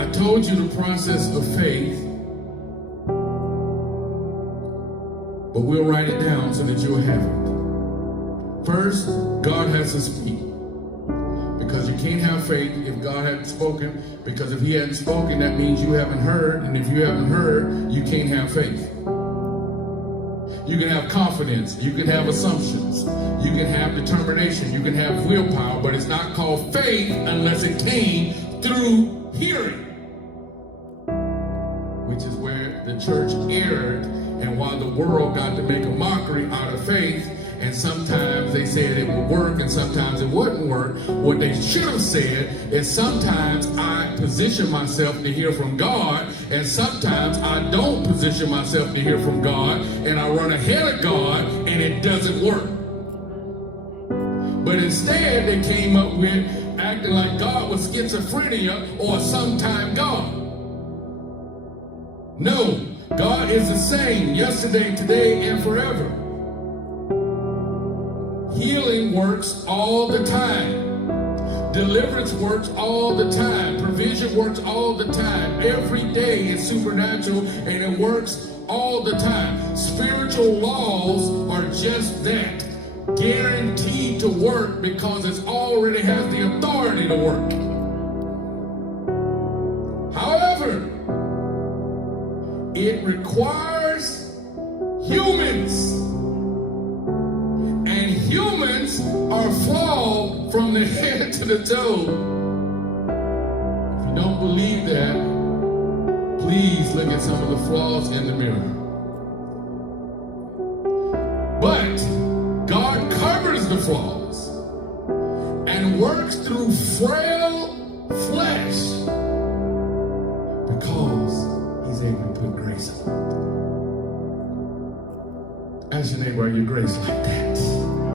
I told you the process of faith, but we'll write it down so that you'll have it. First, God has to speak. Because you can't have faith if God hadn't spoken. Because if he hadn't spoken, that means you haven't heard. And if you haven't heard, you can't have faith. You can have confidence. You can have assumptions. You can have determination. You can have willpower. But it's not called faith unless it came through hearing. Which is where the church erred. And why the world got to make a mockery out of faith. And sometimes they said it would work and sometimes it wouldn't work. What they should have said is sometimes I position myself to hear from God and sometimes I don't position myself to hear from God and I run ahead of God and it doesn't work. But instead they came up with acting like God was schizophrenia or sometime God. No, God is the same yesterday, today, and forever. Healing works all the time. Deliverance works all the time. Provision works all the time. Every day is supernatural and it works all the time. Spiritual laws are just that. Guaranteed to work because it already has the authority to work. However, it requires humans. And humans are flawed from the head to the toe. If you don't believe that, please look at some of the flaws in the mirror. But God covers the flaws and works through frail flesh because he's able to put grace on it. Ask your neighbor, are you grace like that?